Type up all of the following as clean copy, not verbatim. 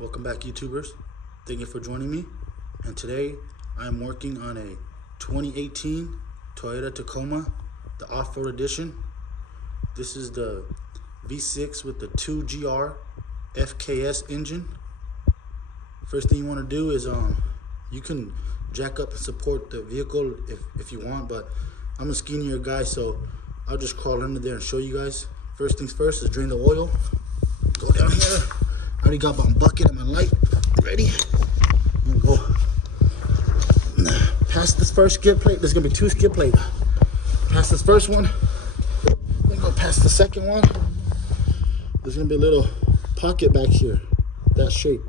Welcome back, YouTubers. Thank you for joining me. And today I'm working on a 2018 Toyota Tacoma, the off-road edition. This is the V6 with the 2GR FKS engine. First thing you want to do is you can jack up and support the vehicle if you want, but I'm a skinnier guy, so I'll just crawl under there and show you guys. First things first is drain the oil. Go down here. I already got my bucket and my light ready. I'm gonna go past this first skid plate. There's gonna be two skid plates. Past this first one, then go past the second one. There's gonna be a little pocket back here, that shape.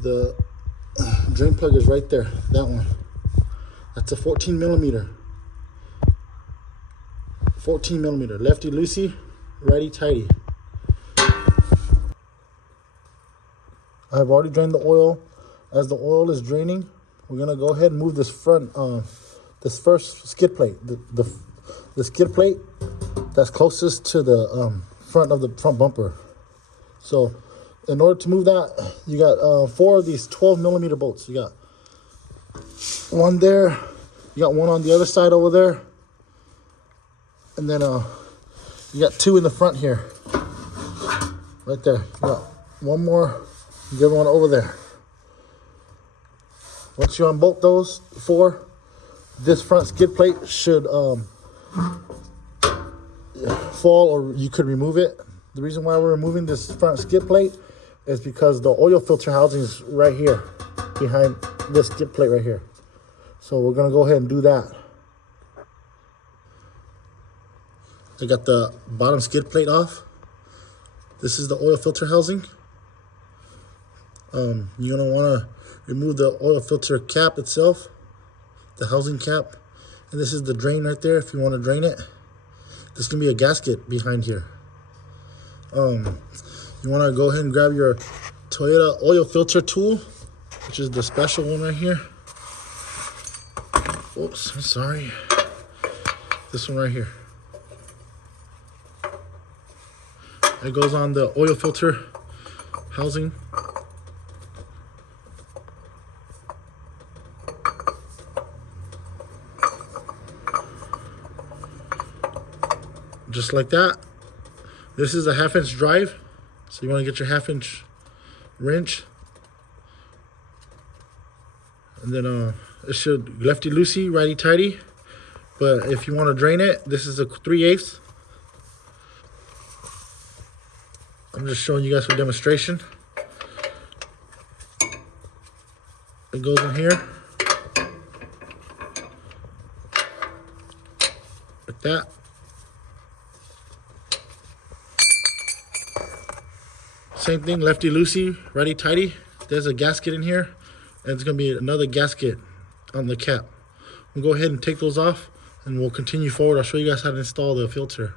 The drain plug is right there, that one. That's a 14 millimeter. 14 millimeter, lefty loosey, righty tighty. I've already drained the oil. As the oil is draining, we're gonna go ahead and move this this first skid plate, the skid plate that's closest to the front of the front bumper. So, in order to move that, you got 4 of these 12 millimeter bolts. You got one there, you got one on the other side over there, and then you got 2 in the front here, right there. You got one more. The other one over there. Once you unbolt those 4, this front skid plate should fall, or you could remove it. The reason why we're removing this front skid plate is because the oil filter housing is right here, behind this skid plate right here. So we're gonna go ahead and do that. I got the bottom skid plate off. This is the oil filter housing. You're gonna wanna remove the oil filter cap itself, the housing cap. And this is the drain right there if you wanna drain it. There's gonna be a gasket behind here. You wanna go ahead and grab your Toyota oil filter tool, which is the special one right here. Oops, I'm sorry. This one right here. It goes on the oil filter housing. Just like that. This is a 1/2 inch drive, so you want to get your 1/2 inch wrench, and then it should lefty loosey, righty tighty. But if you want to drain it, this is a 3/8. I'm just showing you guys for demonstration. It goes in here like that. Same thing, lefty loosey, righty tighty. There's a gasket in here, and it's gonna be another gasket on the cap. We'll go ahead and take those off, and we'll continue forward. I'll show you guys how to install the filter.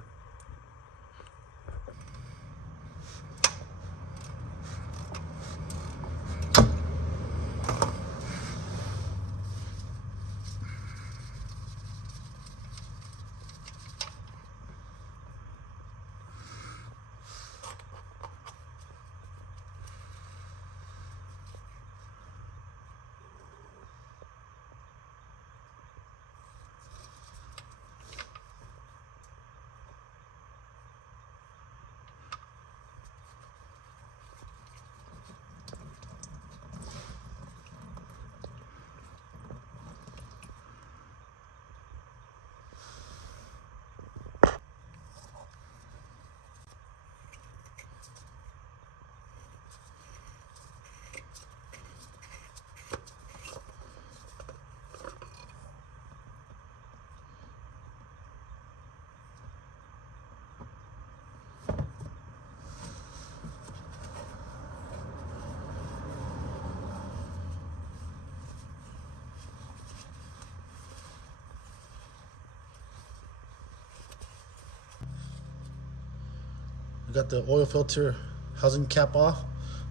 We got the oil filter housing cap off.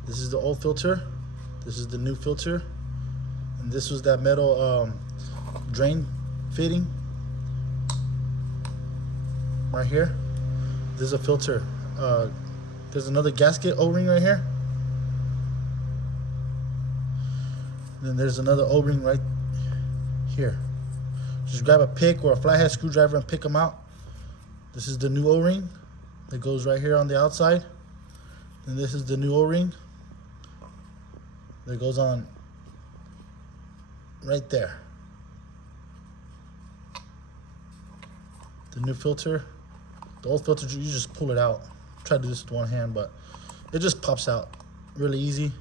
This is the old filter. This is the new filter. And this was that metal drain fitting right here. There's a filter. There's another gasket O-ring right here. then there's another O-ring right here. Just grab a pick or a flathead screwdriver and pick them out. This is the new O-ring that goes right here on the outside. And this is the new O-ring that goes on right there. The new filter, the old filter, you just pull it out. Try to do this with one hand, but it just pops out really easy.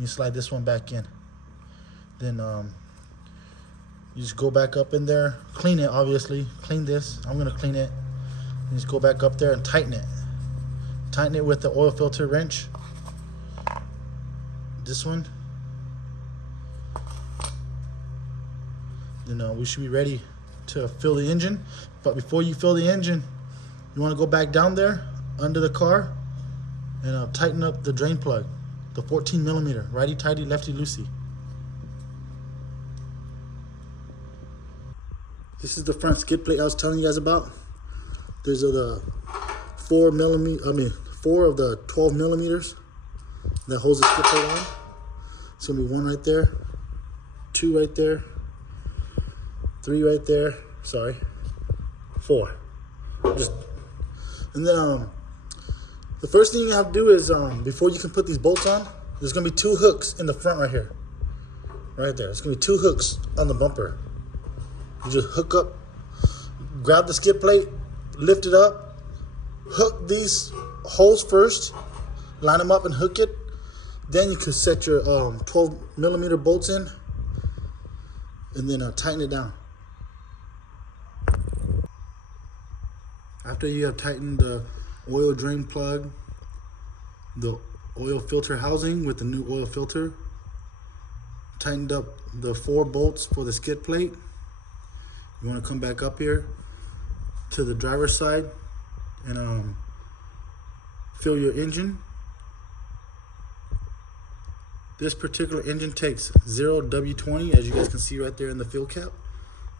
You slide this one back in. Then you just go back up in there, clean it, obviously. Clean this. I'm gonna clean it. You just go back up there and tighten it. Tighten it with the oil filter wrench. This one. Then we should be ready to fill the engine. But before you fill the engine, you want to go back down there under the car and tighten up the drain plug, the 14 millimeter, righty tighty, lefty loosey. This is the front skid plate I was telling you guys about. There's the 4 of the 12 millimeters that holds the skid plate on. It's gonna be 1 right there, 2 right there, 3 right there. Sorry, 4. And then the first thing you have to do is before you can put these bolts on, there's gonna be 2 hooks in the front right here, right there. It's gonna be 2 hooks on the bumper. You just hook up, grab the skid plate, lift it up, hook these holes first, line them up and hook it. Then you can set your 12 millimeter bolts in, and then tighten it down. After you have tightened the oil drain plug, the oil filter housing with the new oil filter, tightened up the 4 bolts for the skid plate, you want to come back up here to the driver's side and fill your engine. This particular engine takes 0 W20, as you guys can see right there in the fill cap.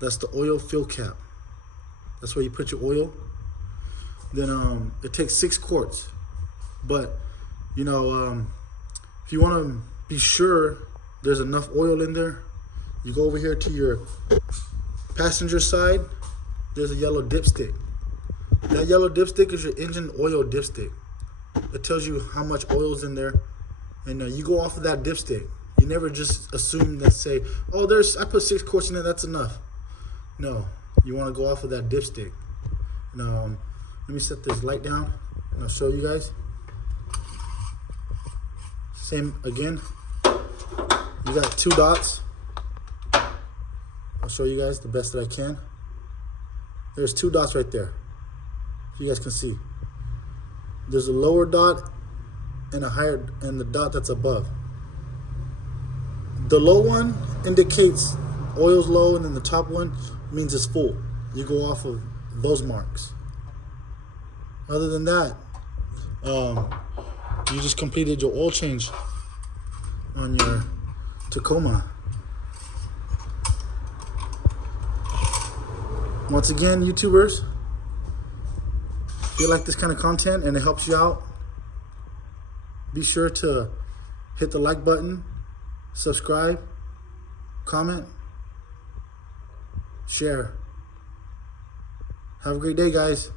That's the oil fill cap. That's where you put your oil. Then it takes 6 quarts. But you know, if you want to be sure there's enough oil in there, you go over here to your passenger side. There's a yellow dipstick. That yellow dipstick is your engine oil dipstick. It tells you how much oil's in there, and you go off of that dipstick. You never just assume that, say, oh, I put 6 quarts in there, that's enough. No, you want to go off of that dipstick. Now, let me set this light down and I'll show you guys. Same again. You got 2 dots. I'll show you guys the best that I can. There's 2 dots right there. If you guys can see. There's a lower dot and a higher, and the dot that's above. The low one indicates oil's low, and then the top one means it's full. You go off of those marks. Other than that, you just completed your oil change on your Tacoma. Once again, YouTubers, if you like this kind of content and it helps you out, be sure to hit the like button, subscribe, comment, share. Have a great day, guys.